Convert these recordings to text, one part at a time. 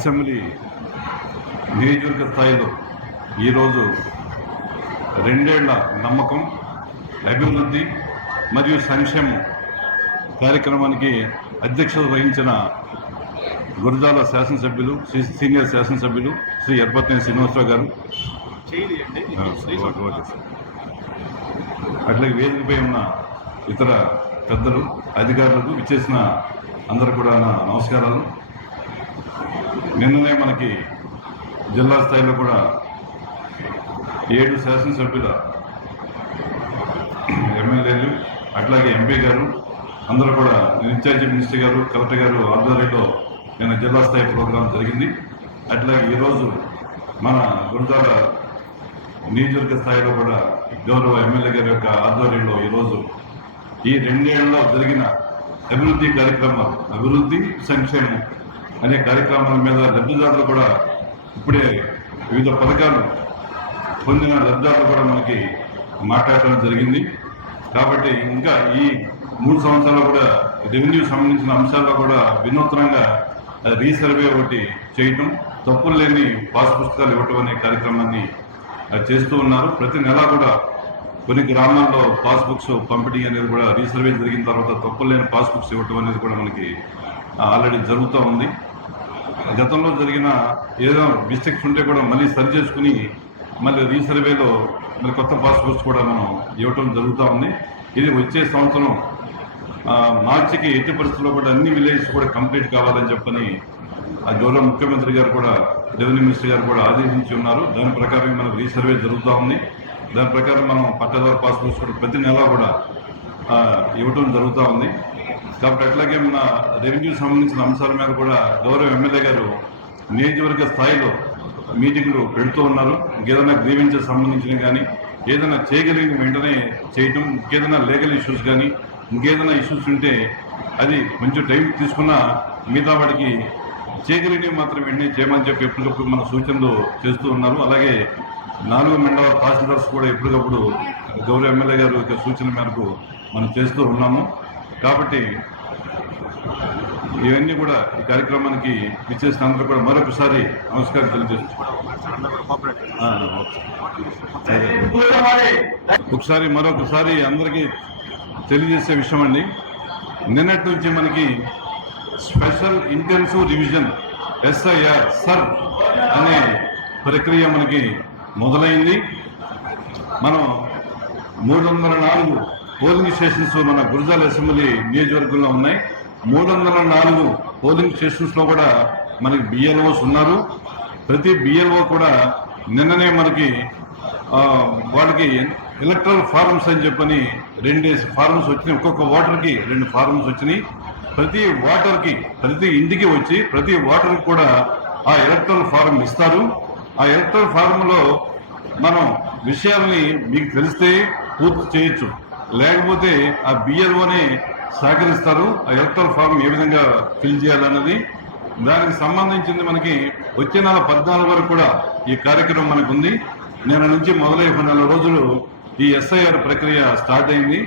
Assembly నియోజకవర్గ స్థాయిలో ఈరోజు 2 ఏళ్ల నమ్మకం, అభివృద్ధి మరియు సంక్షేమం కార్యక్రమానికి అధ్యక్షత వహించిన గురజాల శాసనసభ్యులు, సీనియర్ శాసనసభ్యులు శ్రీ ఎర్పతినేని శ్రీనివాసరావు గారు, అట్లాగే వేదికపై ఉన్న ఇతర పెద్దలు, అధికారులకు ఇచ్చేసిన అందరూ కూడా నా నమస్కారాలు. నిన్ననే మనకి జిల్లా స్థాయిలో కూడా 7 శాసనసభ్యుల ఎమ్మెల్యేలు అట్లాగే ఎంపీ గారు అందరూ కూడా ఇన్ఛార్జి మినిస్టర్ గారు, కలెక్టర్ గారు ఆధ్వర్యంలో నిన్న జిల్లా స్థాయి ప్రోగ్రాం జరిగింది. అట్లాగే ఈరోజు మన గురజాల నియోజకవర్గ స్థాయిలో కూడా గౌరవ ఎమ్మెల్యే గారి యొక్క ఆధ్వర్యంలో ఈరోజు ఈ 2 ఏళ్లలో జరిగిన అభివృద్ధి కార్యక్రమాలు, అభివృద్ధి సంక్షేమం అనే కార్యక్రమాల మీద లబ్ధిదారులు కూడా ఇప్పుడే వివిధ పథకాలు పొందిన లబ్ధిదారులు కూడా మనకి మాట్లాడటం జరిగింది. కాబట్టి ఇంకా ఈ 3 సంవత్సరాలు కూడా రెవెన్యూ సంబంధించిన అంశాల్లో కూడా వినూత్నంగా రీసర్వే ఒకటి చేయటం, తప్పులు లేని పాస్ పుస్తకాలు ఇవ్వటం అనే కార్యక్రమాన్ని చేస్తూ ఉన్నారు. ప్రతి నెల కూడా కొన్ని గ్రామాల్లో పాస్బుక్స్ పంపిణీ అనేది కూడా రీసర్వే జరిగిన తర్వాత తప్పులు లేని పాస్బుక్స్ ఇవ్వటం అనేది కూడా మనకి ఆల్రెడీ జరుగుతూ ఉంది. గతంలో జరిగిన ఏదో మిస్టేక్స్ ఉంటే కూడా మళ్ళీ సరి చేసుకుని మళ్ళీ రీసర్వేలో మరి కొత్త పాస్బుక్స్ కూడా మనం ఇవ్వటం జరుగుతూ ఉంది. ఇది వచ్చే సంవత్సరం మార్చికి ఎట్టి పరిస్థితుల్లో కూడా అన్ని విలేజెస్ కూడా కంప్లీట్ కావాలని చెప్పని గౌరవ ముఖ్యమంత్రి గారు కూడా, రెవెన్యూ మినిస్టర్ గారు కూడా ఆదేశించి ఉన్నారు. దాని ప్రకారం మనకు రీసర్వే జరుగుతూ ఉంది. దాని ప్రకారం మనం పట్టాదారు పాస్బుక్స్ కూడా ప్రతి నెల కూడా ఇవ్వటం జరుగుతూ ఉంది. కాబట్టి అట్లాగే మన రెవెన్యూ సంబంధించిన అంశాల మీద కూడా గౌరవ ఎమ్మెల్యే గారు నియోజకవర్గ స్థాయిలో మీటింగ్లు పెడుతూ ఉన్నారు. ఇంకేదైనా గ్రీవెన్సెస్ సంబంధించిన కానీ, ఏదైనా చేయగలిగిన వెంటనే చేయటం, ఇంకేదైనా లీగల్ ఇష్యూస్ కానీ, ఇంకేదైనా ఇష్యూస్ ఉంటే అది కొంచెం టైం తీసుకున్న మిగతా వాడికి చేయగలిగినవి మాత్రం వెంటనే చేయమని చెప్పి ఎప్పటికప్పుడు మన సూచనలు చేస్తూ ఉన్నారు. అలాగే 4 మండల తహసీల్దార్స్ కూడా ఎప్పటికప్పుడు గౌరవ ఎమ్మెల్యే గారు యొక్క సూచన మేరకు మనం చేస్తూ ఉన్నాము. కాబట్టి ఇవన్నీ కూడా ఈ కార్యక్రమానికి ఇచ్చేసిన అందరూ కూడా మరొకసారి నమస్కారం తెలియజేస్తున్నాం. మరొకసారి అందరికీ తెలియజేసే విషయం అండి, నిన్నటి నుంచి మనకి special intensive revision SIR sir అనే ప్రక్రియ మనకి మొదలైంది. మనం 304 పోలింగ్ స్టేషన్స్ మన గురజాల అసెంబ్లీ నియోజకవర్గంలో ఉన్నాయి. 304 పోలింగ్ స్టేషన్స్లో కూడా మనకి BLOs ఉన్నారు. ప్రతి BLO కూడా నిన్ననే మనకి వాళ్ళకి ఎలక్ట్రల్ ఫారమ్స్ అని చెప్పని 2 ఫారమ్స్ వచ్చినాయి. ఒక్కొక్క ఓటర్కి 2 ఫారమ్స్ వచ్చినాయి. ప్రతి ఓటర్కి, ప్రతి ఇంటికి వచ్చి ప్రతి ఓటర్కి కూడా ఆ ఎలక్ట్రల్ ఫారం ఇస్తారు. ఆ ఎలక్ట్రల్ ఫారంలో మనం విషయాలని మీకు తెలిస్తే పూర్తి చేయొచ్చు, లేకపోతే ఆ BLOనే సహకరిస్తారు. ఆ ఎలక్ట్రల్ ఫారం ఏ విధంగా ఫిల్ చేయాలన్నది, దానికి సంబంధించింది మనకి వచ్చే నెల 14 వరకు కూడా ఈ కార్యక్రమం మనకు ఉంది. నిన్న నుంచి మొదలై 4 రోజులు ఈ SIR ప్రక్రియ స్టార్ట్ అయింది.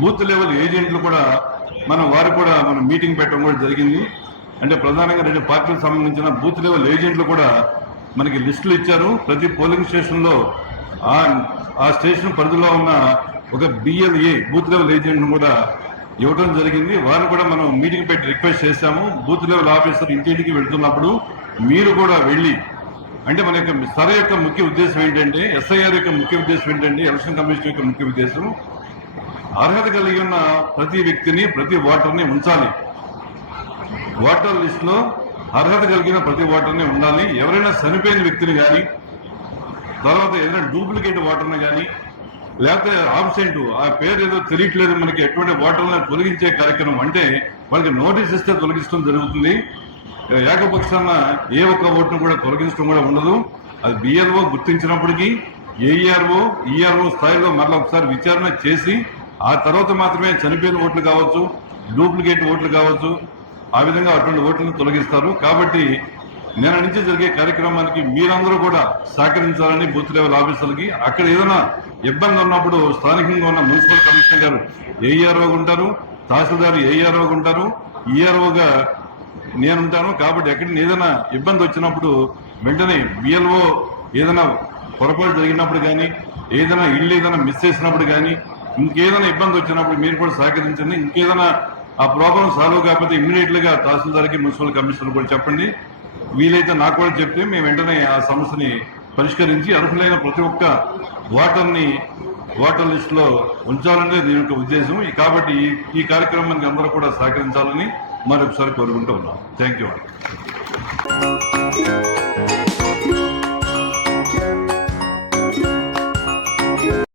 బూత్ లెవెల్ ఏజెంట్లు కూడా వారు కూడా మనం మీటింగ్ పెట్టడం కూడా జరిగింది. అంటే ప్రధానంగా 2 పార్టీలకు సంబంధించిన బూత్ లెవెల్ ఏజెంట్లు కూడా మనకి లిస్టులు ఇచ్చారు. ప్రతి పోలింగ్ స్టేషన్లో ఆ స్టేషన్ పరిధిలో ఉన్న ఒక BLA బూత్ లెవెల్ ఏజెంట్ను కూడా ఇవ్వడం జరిగింది. వారిని కూడా మనం మీటింగ్ పెట్టి రిక్వెస్ట్ చేశాము. బూత్ లెవెల్ ఆఫీసర్ ఇంటింటికి వెళ్తున్నప్పుడు మీరు కూడా వెళ్ళి, అంటే మన యొక్క సర యొక్క ముఖ్య ఉద్దేశం ఏంటంటే, SIR యొక్క ముఖ్య ఉద్దేశం ఏంటంటే, ఎలక్షన్ కమిషన్ యొక్క ముఖ్య ఉద్దేశం అర్హత కలిగి ఉన్న ప్రతి వ్యక్తిని, ప్రతి ఓటర్ని ఉంచాలి. ఓటర్ లిస్టులో అర్హత కలిగిన ప్రతి ఓటర్ని ఉండాలి. ఎవరైనా చనిపోయిన వ్యక్తిని కానీ, తర్వాత ఏదైనా డూప్లికేట్ ఓటర్ని కానీ, లేకపోతే ఆబ్సెంట్, ఆ పేరు ఏదో తెలియట్లేదు మనకి, ఎటువంటి ఓటర్లను తొలగించే కార్యక్రమం, అంటే వాళ్ళకి నోటీస్ ఇస్తే తొలగించడం జరుగుతుంది. ఏకపక్షాన ఏ ఒక్క ఓటును కూడా తొలగించడం కూడా ఉండదు. అది BLO గుర్తించినప్పటికీ AERO, ERO స్థాయిలో మరలా ఒకసారి విచారణ చేసి ఆ తర్వాత మాత్రమే చనిపోయిన ఓట్లు కావచ్చు, డూప్లికేట్ ఓట్లు కావచ్చు, ఆ విధంగా అటువంటి ఓట్లను తొలగిస్తారు. కాబట్టి నిన్న నుంచి జరిగే కార్యక్రమానికి మీరందరూ కూడా సహకరించాలని బూత్ లెవెల్ ఆఫీసర్లకి, అక్కడ ఏదైనా ఇబ్బంది ఉన్నప్పుడు స్థానికంగా ఉన్న మున్సిపల్ కమిషనర్ గారు AERO ఉంటారు, తహసీల్దార్ AERO ఉంటారు, EROగా నేనుంటాను. కాబట్టి ఎక్కడ ఏదైనా ఇబ్బంది వచ్చినప్పుడు వెంటనే బిఎల్ఓ ఏదైనా పొరపాటు జరిగినప్పుడు కానీ, ఏదైనా ఏదైనా మిస్ చేసినప్పుడు కానీ, ఇంకేదైనా ఇబ్బంది వచ్చినప్పుడు మీరు కూడా సహకరించండి. ఇంకేదైనా ఆ ప్రాబ్లం సాల్వ్ కాకపోతే ఇమ్మీడియట్లుగా తహసీల్దార్కి, మున్సిపల్ కమిషనర్ కూడా చెప్పండి. వీలైతే నాకు కూడా చెప్తే మేము వెంటనే ఆ సమస్యని పరిష్కరించి అర్హులైన ప్రతి ఒక్క ఓటర్ని ఓటర్ లిస్టులో ఉంచాలనేది దీని యొక్క ఉద్దేశం. కాబట్టి ఈ కార్యక్రమానికి అందరూ కూడా సహకరించాలని మరొకసారి కోరుకుంటూ ఉన్నాం. Thank you.